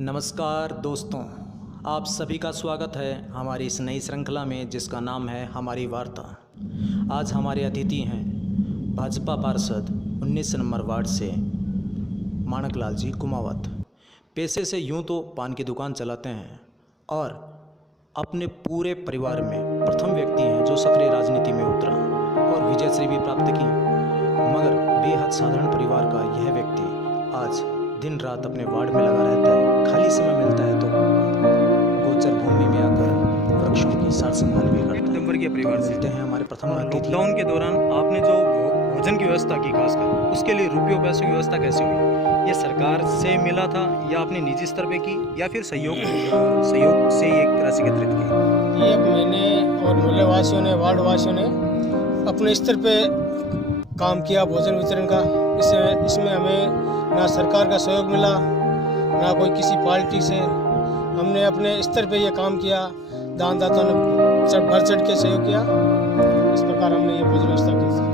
नमस्कार दोस्तों, आप सभी का स्वागत है हमारी इस नई श्रृंखला में जिसका नाम है हमारी वार्ता। आज हमारे अतिथि हैं भाजपा पार्षद 19 नंबर वार्ड से माणक लाल जी कुमावत। पेशे से यूं तो पान की दुकान चलाते हैं और अपने पूरे परिवार में प्रथम व्यक्ति हैं जो सक्रिय राजनीति में उतरा और विजयश्री भी प्राप्त की। मगर बेहद साधारण परिवार का यह व्यक्ति आज दिन रात अपने वार्ड में लगा रहता है। खाली समय मिलता है तो गोचर भूमि में आकर वृक्षों की सार संभाल भी करता है। मध्यम वर्गीय परिवार से मिलते हैं हमारे प्रथम अतिथि। लॉकडाउन के दौरान आपने जो भोजन की व्यवस्था की, खासकर उसके लिए रुपयों पैसों की व्यवस्था कैसे हुई? ये सरकार से मिला था या अपने निजी स्तर पे की या फिर सहयोग से ये राशि एकत्रित की? ये मैंने और मोहल्ले वासियों ने, वार्ड वासियों ने अपने स्तर पे काम किया भोजन वितरण का। इसमें हमें ना सरकार का सहयोग मिला, ना कोई किसी पार्टी से। हमने अपने स्तर पे ये काम किया, दान दाताओं ने बढ़ चढ़ के सहयोग किया। इस प्रकार हमने ये भोजन व्यवस्था की थी।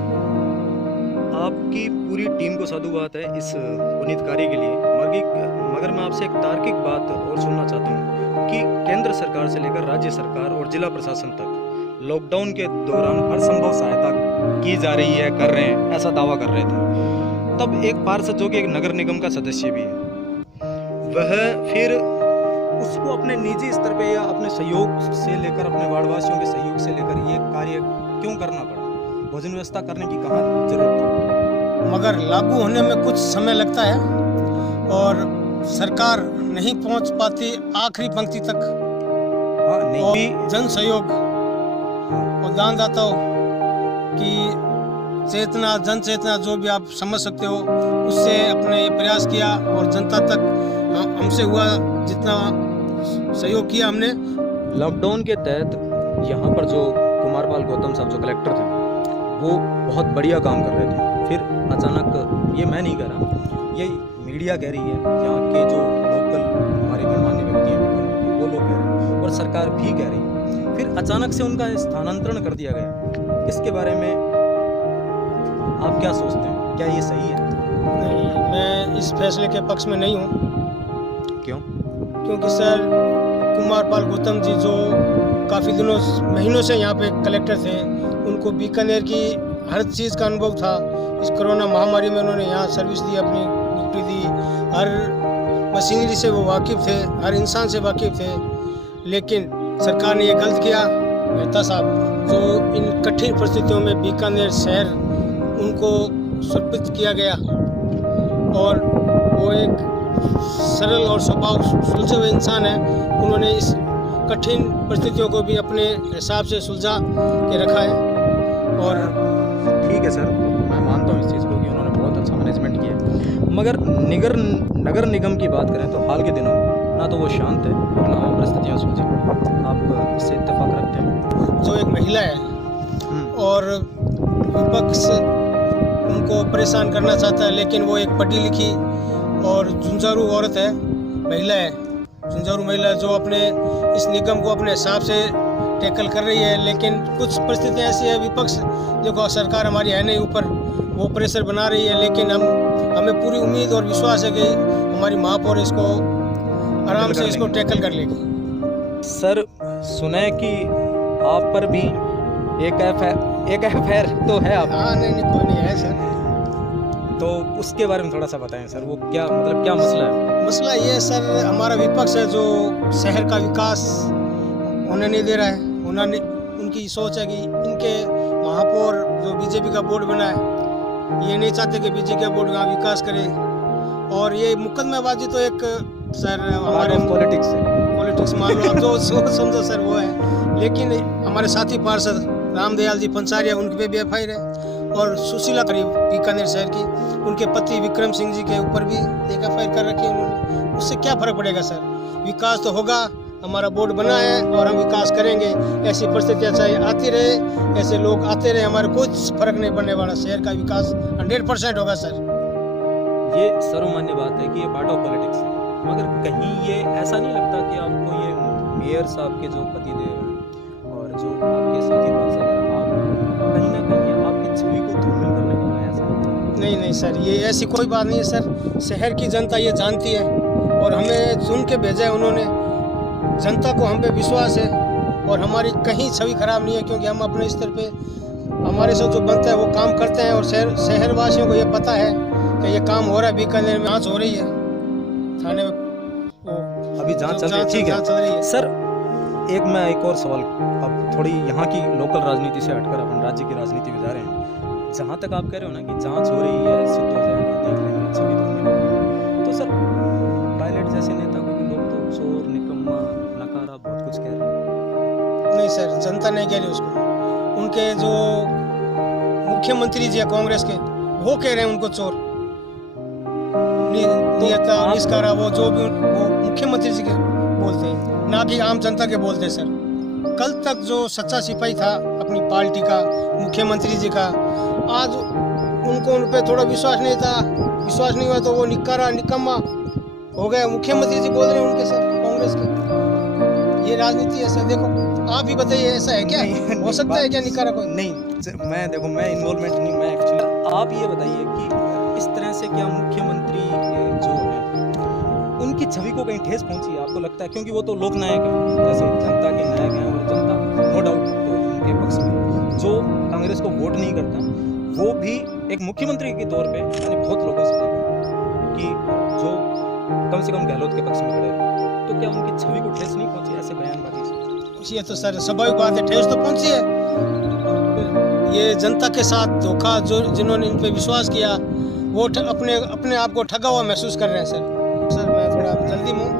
आपकी पूरी टीम को साधुवाद है इस पुनीत कार्य के लिए। मगर मैं आपसे एक तार्किक बात और सुनना चाहता हूँ कि केंद्र सरकार से लेकर राज्य सरकार और जिला प्रशासन तक लॉकडाउन के दौरान हर संभव सहायता की जा रही है, कर रहे हैं, ऐसा दावा कर रहे थे। तब एक पार्षद जो कि एक नगर निगम का सदस्य भी है, वह फिर उसको अपने निजी स्तर पे या अपने सहयोग से लेकर, अपने वार्डवासियों के सहयोग से लेकर ये कार्य क्यों करना पड़ा? भोजन व्यवस्था करने की कहाँ जरूरत थी? मगर लागू होने में कुछ समय लगता है और सरकार नहीं पहुंच पाती आखिरी पंक्ति तक। हाँ, नहीं और भी जन सहयोग और दान दाताओं की चेतना, जन चेतना जो भी आप समझ सकते हो, उससे अपने ये प्रयास किया और जनता तक हमसे हुआ जितना सहयोग किया हमने। लॉकडाउन के तहत यहाँ पर जो कुमारपाल गौतम साहब जो कलेक्टर थे वो बहुत बढ़िया काम कर रहे थे। फिर अचानक, ये मैं नहीं कह रहा, ये मीडिया कह रही है, यहाँ के जो लोकल हमारे गणमान्य व्यक्ति हैं वो लोग कह रहे हैं और सरकार भी कह रही है, फिर अचानक से उनका स्थानांतरण कर दिया गया। इसके बारे में आप क्या सोचते हैं? क्या ये सही है? नहीं, मैं इस फैसले के पक्ष में नहीं हूँ। क्यों? क्योंकि सर कुमारपाल गौतम जी जो काफ़ी दिनों महीनों से यहाँ पे कलेक्टर थे, उनको बीकानेर की हर चीज़ का अनुभव था। इस कोरोना महामारी में उन्होंने यहाँ सर्विस दी, अपनी ड्यूटी दी, हर मशीनरी से वो वाकिफ़ थे, हर इंसान से वाकिफ़ थे। लेकिन सरकार ने ये गलत किया। मेहता साहब जो इन कठिन परिस्थितियों में बीकानेर शहर उनको समर्पित किया गया और वो एक सरल और स्वभाव सुलझे हुए इंसान है। उन्होंने इस कठिन परिस्थितियों को भी अपने हिसाब से सुलझा के रखा है। और ठीक है सर, मैं मानता हूँ इस चीज़ को कि उन्होंने बहुत अच्छा मैनेजमेंट किया। मगर नगर निगम की बात करें तो हाल के दिनों में ना तो वो शांत है और ना वो परिस्थितियाँ सुलझी। आप इससे इत्तेफाक रखते हैं? जो एक महिला है और विपक्ष उनको परेशान करना चाहता है, लेकिन वो एक पढ़ी लिखी और झुंझारू औरत है, महिला है, झुंझारू महिला जो अपने इस निगम को अपने हिसाब से टैकल कर रही है। लेकिन कुछ परिस्थितियाँ ऐसी है, विपक्ष देखो सरकार हमारी है नहीं ऊपर, वो प्रेशर बना रही है। लेकिन हमें पूरी उम्मीद और विश्वास है कि हमारी महापौर इसको आराम से इसको टैकल कर लेगी। सर सुने कि आप पर भी एक एफआईआर तो है आप? हाँ, नहीं कोई नहीं है सर। तो उसके बारे में थोड़ा सा बताएं सर, वो क्या मतलब क्या मसला है? मसला ये है सर, हमारा विपक्ष है जो शहर का विकास होने नहीं दे रहा है। उनकी सोच है कि इनके महापौर जो बीजेपी का बोर्ड बना है, ये नहीं चाहते कि बीजेपी का बोर्ड यहाँ विकास करे। और ये मुकदमेबाजी तो एक सर हमारे पॉलिटिक्स मान लो आप, जो समझो सर वो है। लेकिन हमारे साथी पार्षद रामदयाल जी पंचारिया, उनके पे भी एफआईआर है। और सुशीला करीब बीकानेर शहर की, उनके पति विक्रम सिंह जी के ऊपर भी एक एफआईआर कर रखी है उन्होंने। उससे क्या फर्क पड़ेगा सर? विकास तो होगा, हमारा बोर्ड बना है और हम विकास करेंगे। ऐसी परिस्थितियाँ चाहे आती रहे, ऐसे लोग आते रहे, हमारे कुछ फर्क नहीं पड़ने वाला। शहर का विकास 100% होगा सर। ये सर्वमान्य बात है कि ये पार्ट ऑफ पॉलिटिक्स है, मगर कहीं ये ऐसा नहीं लगता कि आपको ये मेयर साहब के जो पतिदेव हैं और जो आपके साथी पार्षद हैं, आप कहीं ना कहीं आपकी छवि को धूमिल करने वाला है? ऐसा नहीं सर, ये ऐसी कोई बात नहीं है सर। शहर की जनता ये जानती है और हमें चुन के भेजा है उन्होंने। जनता को हम पे विश्वास है और हमारी कहीं छवि खराब नहीं है, क्योंकि हम अपने स्तर पे हमारे से जो बनता है वो काम करते हैं। और शहर वासियों को ये पता है कि ये काम हो रहा है, बीकानेर में जांच हो रही है, थाने में अभी जांच चल रही है, ठीक है सर। एक और सवाल, अब थोड़ी यहाँ की लोकल राजनीति से हटकर अपन राज्य की राजनीति में जा रहे हैं। जहाँ तक आप कह रहे हो ना कि जांच हो रही है, सिद्ध हो जाएगा, देख लेंगे, छवि तो होंगे, तो सर पायलट जैसे नेता को भी लोग तो चोर, निकम्मा, नकारा बहुत कुछ कह रहे हैं। नहीं सर, जनता नहीं कह रही उसको। उनके जो मुख्यमंत्री जी है कांग्रेस के, वो कह रहे हैं उनको चोर, नियता, निष्कारा, वो जो भी वो मुख्यमंत्री जी के बोलते हैं, ना कि आम जनता के बोलते हैं सर। कल तक जो सच्चा सिपाही था अपनी पार्टी का, मुख्यमंत्री जी का, आज उनको उन पे थोड़ा विश्वास नहीं था, विश्वास नहीं हुआ तो वो निकारा, निकम्मा हो गए। मुख्यमंत्री जी बोल रहे हैं उनके सर, कांग्रेस के। ये राजनीति है सर। देखो आप ही बताइए, ऐसा है क्या? हो सकता है क्या निकारा कोई? नहीं, मैं इन्वॉल्वमेंट नहीं, मैं एक्चुअली आप ये बताइए कि इस तरह से क्या मुख्यमंत्री जो है उनकी छवि को कहीं ठेस पहुंची है, आपको लगता है? क्योंकि वो तो लोक नायक हैं, जैसे जनता के नायक हैं, और जनता नो डाउट उनके पक्ष में। जो कांग्रेस को वोट नहीं करता, वो भी एक मुख्यमंत्री के तौर पे मैंने बहुत लोगों से देखा कि जो कम से कम गहलोत के पक्ष में खड़े हैं, तो क्या उनकी छवि को ठेस नहीं पहुंची ऐसे बयानबाजी से? ये तो सर स्वाभाविक बात है, ठेस तो पहुंची है। ये जनता के साथ धोखा, जो जिन्होंने इन पे विश्वास किया, वो अपने आप को ठगा हुआ महसूस कर रहे हैं सर। मैं थोड़ा जल्दी में हूँ।